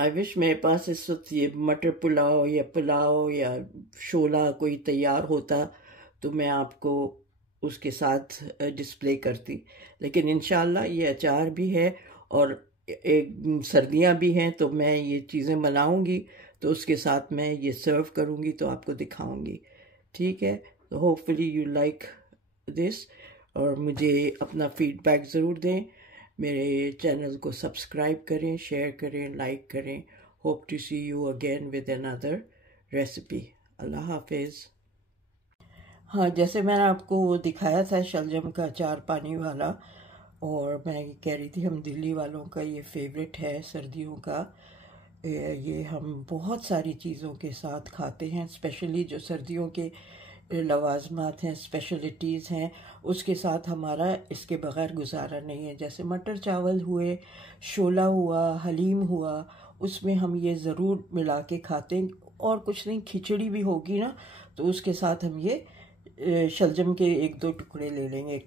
I wish मेरे पास इस वक्त ये मटर पुलाव या शोला कोई तैयार होता तो मैं आपको उसके साथ डिस्प्ले करती। लेकिन इंशाल्लाह ये अचार भी है और एक सर्दियां भी हैं, तो मैं ये चीज़ें बनाऊंगी तो उसके साथ मैं ये सर्व करूंगी तो आपको दिखाऊंगी। ठीक है, तो होपफुली यू लाइक दिस और मुझे अपना फीडबैक ज़रूर दें। मेरे चैनल को सब्सक्राइब करें, शेयर करें, लाइक करें। Hope to see you again with another recipe. अल्लाह हाफिज़। हाँ, जैसे मैंने आपको वो दिखाया था शलजम का अचार पानी वाला, और मैं कह रही थी हम दिल्ली वालों का ये फेवरेट है सर्दियों का। ये हम बहुत सारी चीज़ों के साथ खाते हैं, स्पेशली जो सर्दियों के लवाजमात हैं, स्पेशलिटीज़ हैं, उसके साथ हमारा इसके बगैर गुजारा नहीं है। जैसे मटर चावल हुए, शोला हुआ, हलीम हुआ, उसमें हम ये ज़रूर मिला के खाते हैं। और कुछ नहीं, खिचड़ी भी होगी ना तो उसके साथ हम ये शलजम के 1-2 टुकड़े ले लेंगे।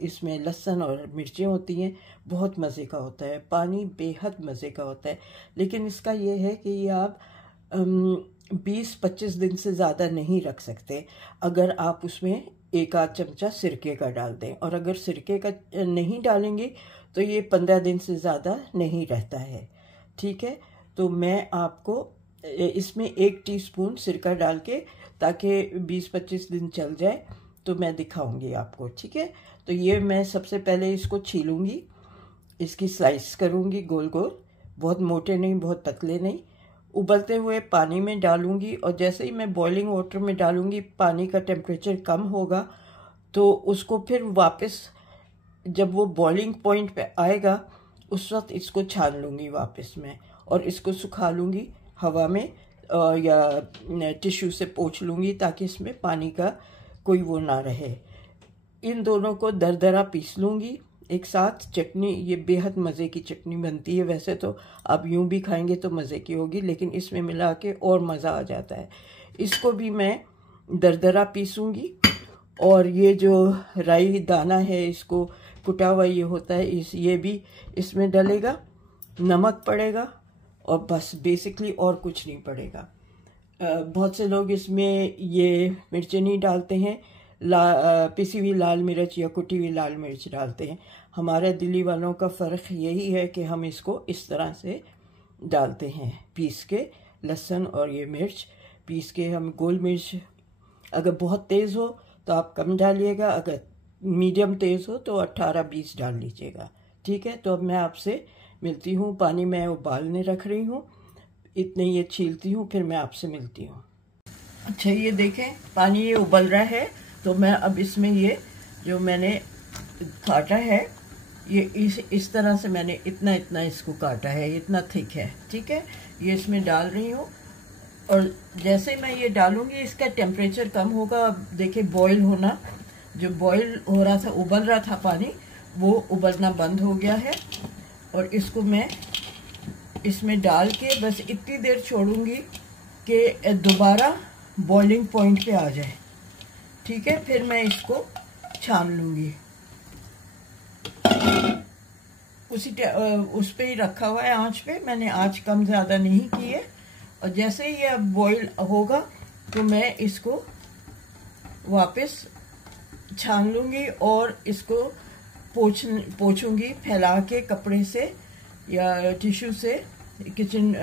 इसमें लहसुन और मिर्चें होती हैं, बहुत मज़े का होता है। पानी बेहद मज़े का होता है, लेकिन इसका ये है कि ये आप 20-25 दिन से ज़्यादा नहीं रख सकते अगर आप उसमें 1-8 चमचा सिरके का डाल दें। और अगर सिरके का नहीं डालेंगे तो ये 15 दिन से ज़्यादा नहीं रहता है। ठीक है, तो मैं आपको इसमें 1 टीस्पून सिरका डाल के, ताकि 20-25 दिन चल जाए, तो मैं दिखाऊंगी आपको। ठीक है, तो ये मैं सबसे पहले इसको छीलूंगी, इसकी स्लाइस करूंगी गोल गोल, बहुत मोटे नहीं बहुत पतले नहीं। उबलते हुए पानी में डालूंगी, और जैसे ही मैं बॉइलिंग वाटर में डालूंगी पानी का टेम्परेचर कम होगा, तो उसको फिर वापस जब वो बॉइलिंग पॉइंट पे आएगा उस वक्त इसको छान लूँगी वापस में, और इसको सुखा लूँगी हवा में, या टिश्यू से पोंछ लूँगी ताकि इसमें पानी का कोई वो ना रहे। इन दोनों को दरदरा पीस लूँगी एक साथ। चटनी ये बेहद मज़े की चटनी बनती है। वैसे तो आप यूं भी खाएंगे तो मज़े की होगी, लेकिन इसमें मिला के और मज़ा आ जाता है। इसको भी मैं दरदरा पीसूँगी, और ये जो राई दाना है इसको कुटा हुआ ये होता है, ये भी इसमें डलेगा। नमक पड़ेगा और बस बेसिकली और कुछ नहीं पड़ेगा। बहुत से लोग इसमें ये मिर्चें नहीं डालते हैं, पिसी हुई लाल मिर्च या कुटी हुई लाल मिर्च डालते हैं। हमारे दिल्ली वालों का फ़र्क यही है कि हम इसको इस तरह से डालते हैं, पीस के लहसुन और ये मिर्च पीस के। हम गोल मिर्च अगर बहुत तेज़ हो तो आप कम डालिएगा, अगर मीडियम तेज़ हो तो 18-20 डाल लीजिएगा। ठीक है, तो अब मैं आपसे मिलती हूँ। पानी मैं उबालने रख रही हूँ, इतने ये छीलती हूँ, फिर मैं आपसे मिलती हूँ। अच्छा, ये देखें पानी ये उबल रहा है, तो मैं अब इसमें ये जो मैंने काटा है, ये इस तरह से मैंने इतना इतना इसको काटा है, इतना थिक है। ठीक है, ये इसमें डाल रही हूँ, और जैसे मैं ये डालूंगी इसका टेम्परेचर कम होगा। अब देखिए बॉईल होना, जो बॉईल हो रहा था, उबल रहा था पानी, वो उबलना बंद हो गया है। और इसको मैं इसमें डाल के बस इतनी देर छोड़ूंगी कि दोबारा बॉइलिंग पॉइंट पे आ जाए। ठीक है, फिर मैं इसको छान लूँगी। उस पे ही रखा हुआ है आंच पे, मैंने आंच कम ज़्यादा नहीं की है। और जैसे ही ये बॉईल होगा तो मैं इसको वापस छान लूँगी और इसको पोंछूंगी फैला के कपड़े से या टिश्यू से, किचन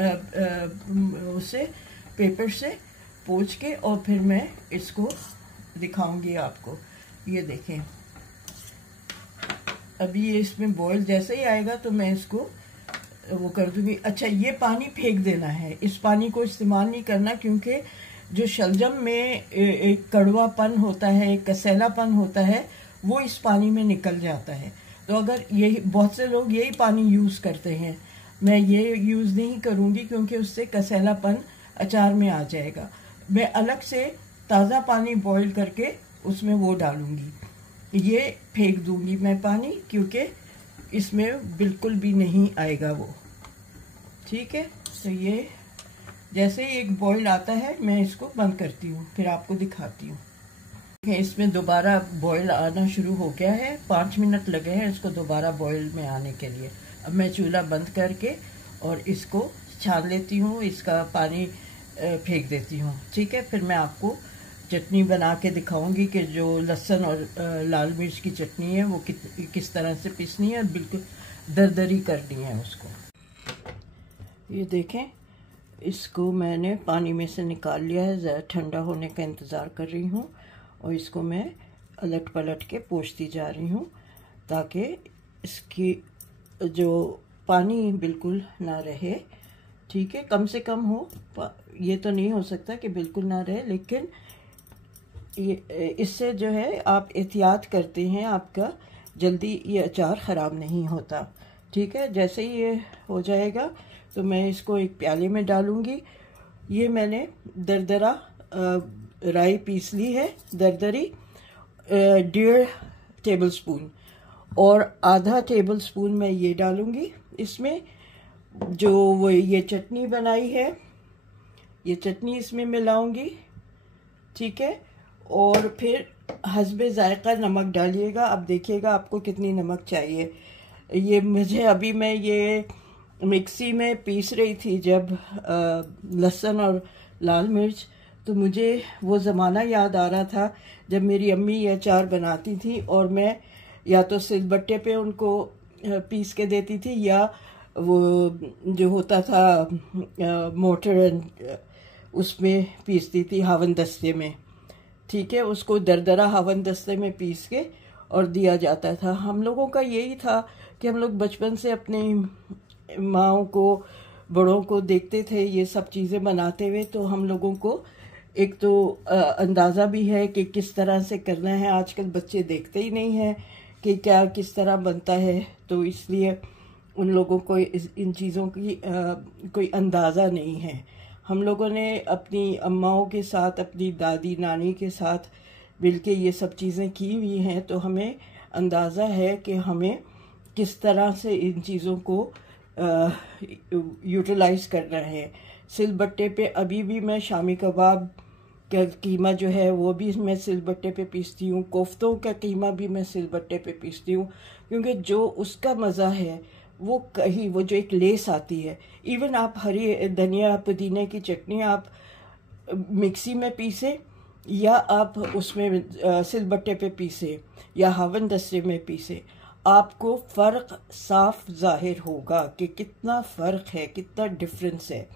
उससे पेपर से पोंछ के, और फिर मैं इसको दिखाऊंगी आपको। ये देखें, अभी ये इसमें बॉईल जैसे ही आएगा तो मैं इसको वो कर दूंगी। अच्छा, ये पानी फेंक देना है, इस पानी को इस्तेमाल नहीं करना, क्योंकि जो शलजम में एक कड़वापन होता है, एक कसैलापन होता है, वो इस पानी में निकल जाता है। तो अगर यही, बहुत से लोग यही पानी यूज़ करते हैं, मैं ये यूज़ नहीं करूँगी क्योंकि उससे कसैलापन अचार में आ जाएगा। मैं अलग से ताज़ा पानी बॉईल करके उसमें वो डालूँगी, ये फेंक दूँगी मैं पानी, क्योंकि इसमें बिल्कुल भी नहीं आएगा वो। ठीक है, तो ये जैसे ही एक बॉईल आता है मैं इसको बंद करती हूँ, फिर आपको दिखाती हूँ। इसमें दोबारा बॉईल आना शुरू हो गया है, 5 मिनट लगे हैं इसको दोबारा बॉईल में आने के लिए। अब मैं चूल्हा बंद करके और इसको छान लेती हूँ, इसका पानी फेंक देती हूँ। ठीक है, फिर मैं आपको चटनी बना के दिखाऊंगी कि जो लहसुन और लाल मिर्च की चटनी है वो किस तरह से पीसनी है और बिल्कुल दरदरी करनी है उसको। ये देखें, इसको मैंने पानी में से निकाल लिया है, ज़रा ठंडा होने का इंतज़ार कर रही हूँ और इसको मैं अलट पलट के पोंछती जा रही हूँ ताकि इसकी जो पानी बिल्कुल ना रहे। ठीक है, कम से कम हो, ये तो नहीं हो सकता कि बिल्कुल ना रहे, लेकिन ये इससे जो है आप एहतियात करते हैं, आपका जल्दी ये अचार ख़राब नहीं होता। ठीक है, जैसे ही ये हो जाएगा तो मैं इसको एक प्याले में डालूंगी। ये मैंने दरदरा राई पीस ली है, दरदरी 1.5 टेबलस्पून, और आधा टेबलस्पून मैं ये डालूंगी इसमें। जो वो ये चटनी बनाई है, ये चटनी इसमें मिलाऊंगी। ठीक है, और फिर हस्बे ज़ायक़ा नमक डालिएगा। अब देखिएगा आपको कितनी नमक चाहिए। ये मुझे अभी मैं ये मिक्सी में पीस रही थी जब लहसुन और लाल मिर्च, तो मुझे वो ज़माना याद आ रहा था जब मेरी अम्मी ये अचार बनाती थी और मैं या तो सिलबट्टे पे उनको पीस के देती थी या वो जो होता था मोटर उसमें पीसती थी, हावन दस्ते में। ठीक है, उसको दरदरा हावन दस्ते में पीस के और दिया जाता था। हम लोगों का यही था कि हम लोग बचपन से अपनी माँओं को, बड़ों को देखते थे ये सब चीज़ें बनाते हुए, तो हम लोगों को एक तो अंदाज़ा भी है कि किस तरह से करना है। आजकल बच्चे देखते ही नहीं हैं कि क्या किस तरह बनता है, तो इसलिए उन लोगों को इन चीज़ों की कोई अंदाज़ा नहीं है। हम लोगों ने अपनी अम्माओं के साथ, अपनी दादी नानी के साथ मिलके ये सब चीज़ें की हुई हैं, तो हमें अंदाज़ा है कि हमें किस तरह से इन चीज़ों को यूटिलाइज़ करना है। सिलबट्टे पे अभी भी मैं शामी कबाब का कीमा जो है वो भी मैं सिलबट्टे पे पीसती हूँ, कोफ्तों का कीमा भी मैं सिलबट्टे पे पीसती हूँ, क्योंकि जो उसका मज़ा है वो कहीं, वो जो एक लेस आती है। इवन आप हरी धनिया पुदीने की चटनी आप मिक्सी में पीसे या आप उसमें सिलबट्टे पे पीसे या हावन दस्ते में पीसे, आपको फ़र्क साफ ज़ाहिर होगा कि कितना फ़र्क है, कितना डिफरेंस है।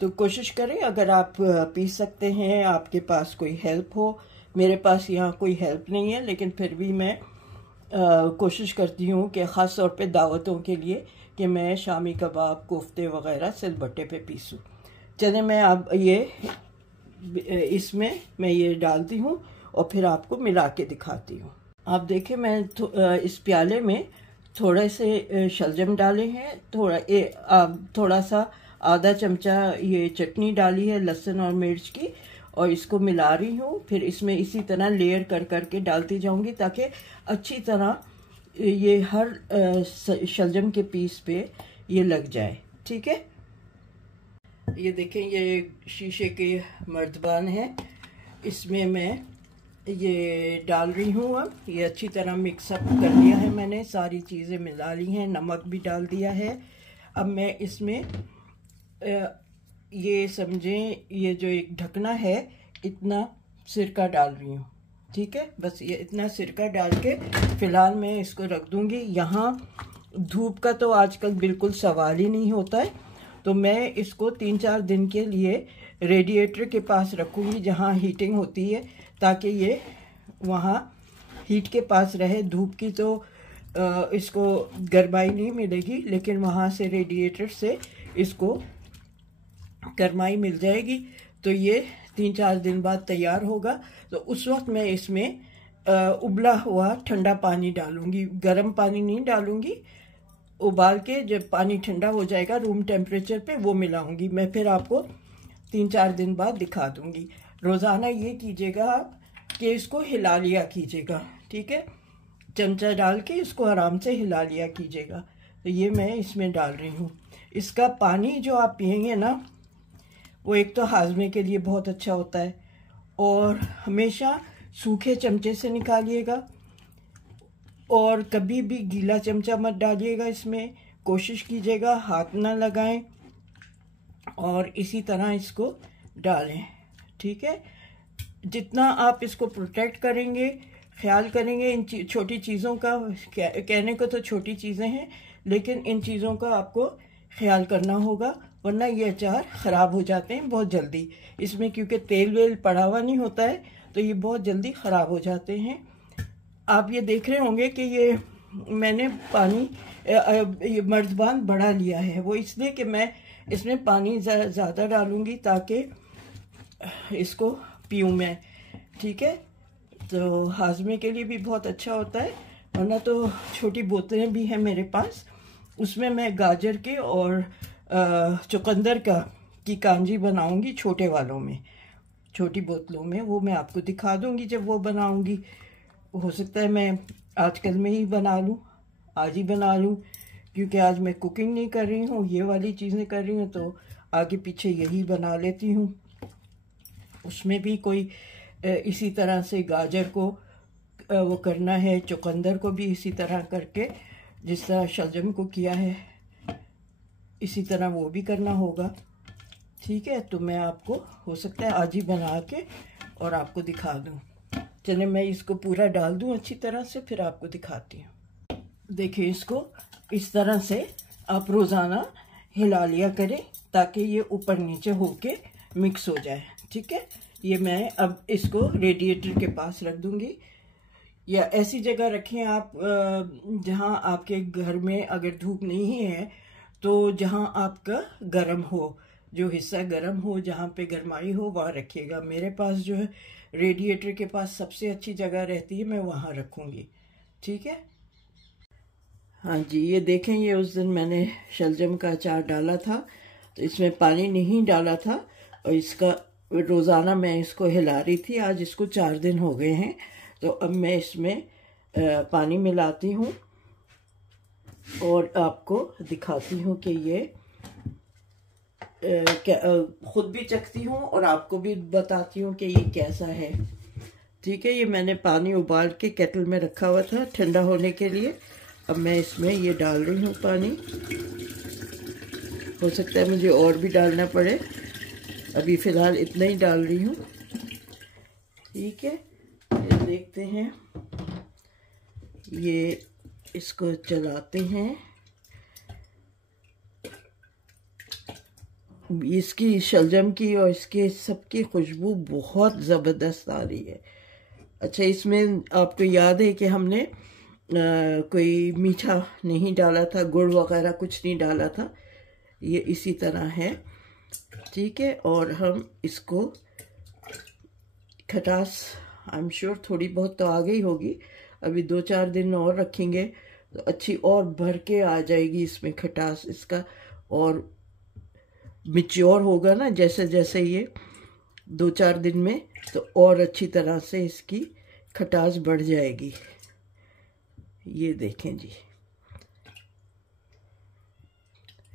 तो कोशिश करें, अगर आप पीस सकते हैं, आपके पास कोई हेल्प हो। मेरे पास यहाँ कोई हेल्प नहीं है, लेकिन फिर भी मैं कोशिश करती हूँ कि ख़ास तौर पे दावतों के लिए कि मैं शामी कबाब, कोफ्ते वग़ैरह सिलबट्टे पे पीसूँ। चलें, मैं अब ये इसमें मैं ये डालती हूँ और फिर आपको मिला के दिखाती हूँ। आप देखें, मैं इस प्याले में थोड़े से शलजम डाले हैं, थोड़ा सा आधा चमचा ये चटनी डाली है लहसुन और मिर्च की, और इसको मिला रही हूँ। फिर इसमें इसी तरह लेयर कर करके डालती जाऊँगी ताकि अच्छी तरह ये हर शलजम के पीस पे ये लग जाए। ठीक है, ये देखें, ये शीशे के मर्तबान है, इसमें मैं ये डाल रही हूँ। अब ये अच्छी तरह मिक्सअप कर लिया है मैंने, सारी चीज़ें मिला ली हैं, नमक भी डाल दिया है। अब मैं इसमें ये समझें, ये जो एक ढकना है, इतना सिरका डाल रही हूँ। ठीक है, बस ये इतना सिरका डाल के फ़िलहाल मैं इसको रख दूँगी। यहाँ धूप का तो आजकल बिल्कुल सवाल ही नहीं होता है, तो मैं इसको 3-4 दिन के लिए रेडिएटर के पास रखूँगी जहाँ हीटिंग होती है, ताकि ये वहाँ हीट के पास रहे। धूप की तो इसको गर्माई नहीं मिलेगी, लेकिन वहाँ से रेडिएटर से इसको गर्माई मिल जाएगी। तो ये 3-4 दिन बाद तैयार होगा। तो उस वक्त मैं इसमें उबला हुआ ठंडा पानी डालूँगी, गर्म पानी नहीं डालूँगी। उबाल के जब पानी ठंडा हो जाएगा रूम टेम्परेचर पे, वो मिलाऊँगी। मैं फिर आपको 3-4 दिन बाद दिखा दूँगी। रोज़ाना ये कीजिएगा आप कि इसको हिला लिया कीजिएगा। ठीक है, चमचा डाल के इसको आराम से हिला लिया कीजिएगा। तो ये मैं इसमें डाल रही हूँ। इसका पानी जो आप पिएंगे ना, वो एक तो हाजमे के लिए बहुत अच्छा होता है, और हमेशा सूखे चमचे से निकालिएगा, और कभी भी गीला चमचा मत डालिएगा इसमें। कोशिश कीजिएगा हाथ ना लगाएं और इसी तरह इसको डालें। ठीक है, जितना आप इसको प्रोटेक्ट करेंगे, ख्याल करेंगे इन छोटी चीज़ों का, कहने को तो छोटी चीज़ें हैं लेकिन इन चीज़ों का आपको ख्याल करना होगा, वरना ये अचार ख़राब हो जाते हैं बहुत जल्दी। इसमें क्योंकि तेल वेल पड़ा हुआ नहीं होता है तो ये बहुत जल्दी ख़राब हो जाते हैं। आप ये देख रहे होंगे कि ये मैंने पानी ये मर्ज़बान बढ़ा लिया है, वो इसलिए कि मैं इसमें पानी ज़्यादा डालूँगी ताकि इसको पीऊँ मैं। ठीक है, तो हाजमे के लिए भी बहुत अच्छा होता है। वरना तो छोटी बोतलें भी हैं मेरे पास, उसमें मैं गाजर के और चुकंदर की कांजी बनाऊंगी छोटे वालों में, छोटी बोतलों में। वो मैं आपको दिखा दूंगी जब वो बनाऊंगी। हो सकता है मैं आजकल में ही बना लूँ, आज ही बना लूँ, क्योंकि आज मैं कुकिंग नहीं कर रही हूँ, ये वाली चीज़ें कर रही हूँ, तो आगे पीछे यही बना लेती हूँ। उसमें भी कोई इसी तरह से गाजर को वो करना है, चुकंदर को भी इसी तरह करके जिस तरह शलजम को किया है इसी तरह वो भी करना होगा। ठीक है, तो मैं आपको हो सकता है आज ही बना के और आपको दिखा दूँ। चले मैं इसको पूरा डाल दूँ अच्छी तरह से, फिर आपको दिखाती हूँ। देखिए, इसको इस तरह से आप रोज़ाना हिला लिया करें ताकि ये ऊपर नीचे होके मिक्स हो जाए। ठीक है, ये मैं अब इसको रेडिएटर के पास रख दूँगी, या ऐसी जगह रखें आप जहां आपके घर में अगर धूप नहीं है तो जहां आपका गर्म हो, जो हिस्सा गर्म हो, जहां पे गर्माई हो वहां रखिएगा। मेरे पास जो है रेडिएटर के पास सबसे अच्छी जगह रहती है, मैं वहां रखूंगी। ठीक है, हाँ जी, ये देखें, ये उस दिन मैंने शलजम का अचार डाला था तो इसमें पानी नहीं डाला था और इसका रोज़ाना मैं इसको हिला रही थी। आज इसको 4 दिन हो गए हैं, तो अब मैं इसमें पानी मिलाती हूँ और आपको दिखाती हूँ कि ये खुद भी चखती हूँ और आपको भी बताती हूँ कि ये कैसा है। ठीक है, ये मैंने पानी उबाल के केटल में रखा हुआ था ठंडा होने के लिए। अब मैं इसमें ये डाल रही हूँ पानी। हो सकता है मुझे और भी डालना पड़े, अभी फ़िलहाल इतना ही डाल रही हूँ। ठीक है, देखते हैं, ये इसको चलाते हैं। इसकी शलजम की और इसके सबकी खुशबू बहुत ज़बरदस्त आ रही है। अच्छा, इसमें आपको याद है कि हमने कोई मीठा नहीं डाला था, गुड़ वगैरह कुछ नहीं डाला था, ये इसी तरह है। ठीक है, और हम इसको खटास आई एम श्योर थोड़ी बहुत तो आ गई होगी, अभी 2-4 दिन और रखेंगे तो अच्छी और भर के आ जाएगी इसमें खटास इसका, और मैच्योर होगा ना जैसे जैसे ये 2-4 दिन में, तो और अच्छी तरह से इसकी खटास बढ़ जाएगी। ये देखें जी,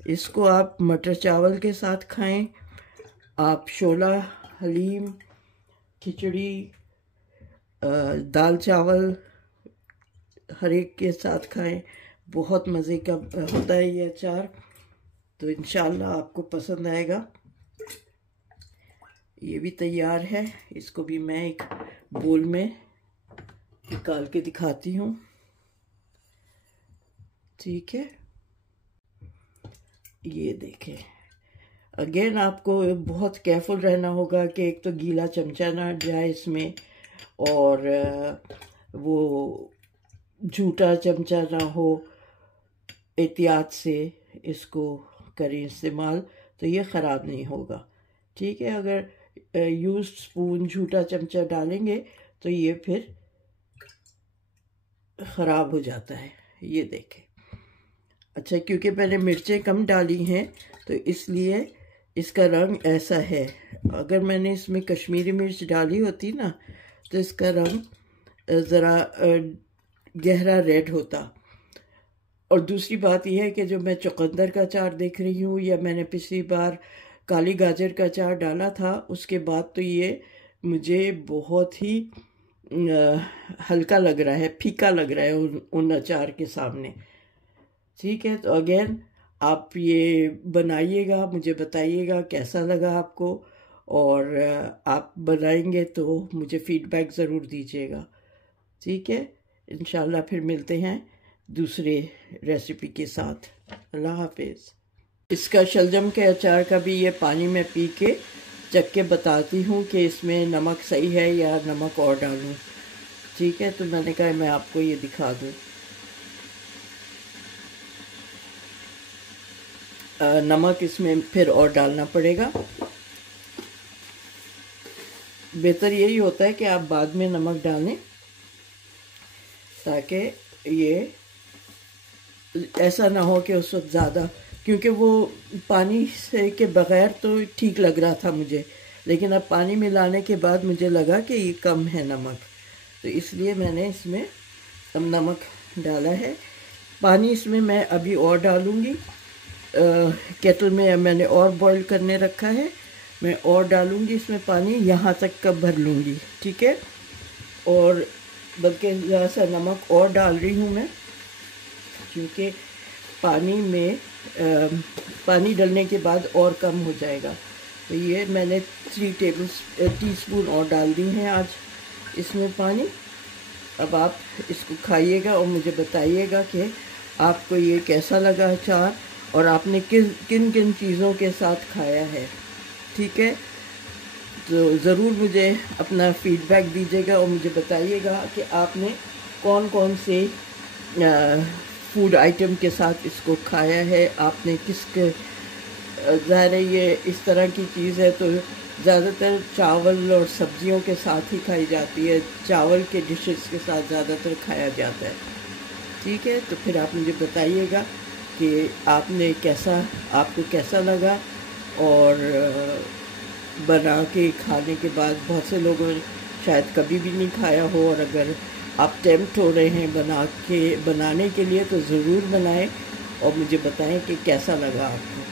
इसको आप मटर चावल के साथ खाएं, आप शोला, हलीम, खिचड़ी, दाल चावल हर एक के साथ खाएं, बहुत मज़े का होता है ये अचार। तो इंशाल्लाह आपको पसंद आएगा। ये भी तैयार है, इसको भी मैं एक बोल में निकाल के दिखाती हूँ। ठीक है, ये देखें, अगेन आपको बहुत केयरफुल रहना होगा कि एक तो गीला चमचा ना जाए इसमें, और वो झूठा चमचा ना हो। एहतियात से इसको करें इस्तेमाल तो ये ख़राब नहीं होगा। ठीक है, अगर यूज्ड स्पून झूठा चमचा डालेंगे तो ये फिर ख़राब हो जाता है। ये देखें, अच्छा, क्योंकि मैंने मिर्चें कम डाली हैं तो इसलिए इसका रंग ऐसा है। अगर मैंने इसमें कश्मीरी मिर्च डाली होती ना तो इसका रंग ज़रा गहरा रेड होता। और दूसरी बात यह है कि जो मैं चुकंदर का अचार देख रही हूँ, या मैंने पिछली बार काली गाजर का अचार डाला था, उसके बाद तो ये मुझे बहुत ही हल्का लग रहा है, फीका लग रहा है उन अचार के सामने। ठीक है, तो अगेन आप ये बनाइएगा, मुझे बताइएगा कैसा लगा आपको, और आप बनाएंगे तो मुझे फीडबैक ज़रूर दीजिएगा। ठीक है, इंशाल्लाह फिर मिलते हैं दूसरे रेसिपी के साथ। अल्लाह हाफिज़। इसका शलजम के अचार का भी ये पानी में पी के चख के बताती हूँ कि इसमें नमक सही है या नमक और डालूँ। ठीक है, तो मैंने कहा मैं आपको ये दिखा दूँ। नमक इसमें फिर और डालना पड़ेगा। बेहतर यही होता है कि आप बाद में नमक डालें, ताकि ये ऐसा ना हो कि उस वक्त ज़्यादा, क्योंकि वो पानी से के बग़ैर तो ठीक लग रहा था मुझे, लेकिन अब पानी मिलाने के बाद मुझे लगा कि ये कम है नमक, तो इसलिए मैंने इसमें अब नमक डाला है। पानी इसमें मैं अभी और डालूँगी। केटल में मैंने और बॉईल करने रखा है, मैं और डालूँगी इसमें पानी, यहाँ तक का भर लूँगी। ठीक है, और बल्कि ज़रा सा नमक और डाल रही हूँ मैं, क्योंकि पानी में पानी डालने के बाद और कम हो जाएगा। तो ये मैंने 3 टीस्पून और डाल दी हैं आज इसमें पानी। अब आप इसको खाइएगा और मुझे बताइएगा कि आपको ये कैसा लगा अचार, और आपने किन किन चीज़ों के साथ खाया है। ठीक है, तो ज़रूर मुझे अपना फीडबैक दीजिएगा और मुझे बताइएगा कि आपने कौन कौन से फूड आइटम के साथ इसको खाया है, आपने किसके। ज़ाहिर है ये इस तरह की चीज़ है तो ज़्यादातर चावल और सब्जियों के साथ ही खाई जाती है, चावल के डिशेस के साथ ज़्यादातर खाया जाता है। ठीक है, तो फिर आप मुझे बताइएगा कि आपको कैसा लगा, और बना के खाने के बाद बहुत से लोगों ने शायद कभी भी नहीं खाया हो, और अगर आप टेम्प्ट हो रहे हैं बनाने के लिए तो ज़रूर बनाएं और मुझे बताएं कि कैसा लगा आपको।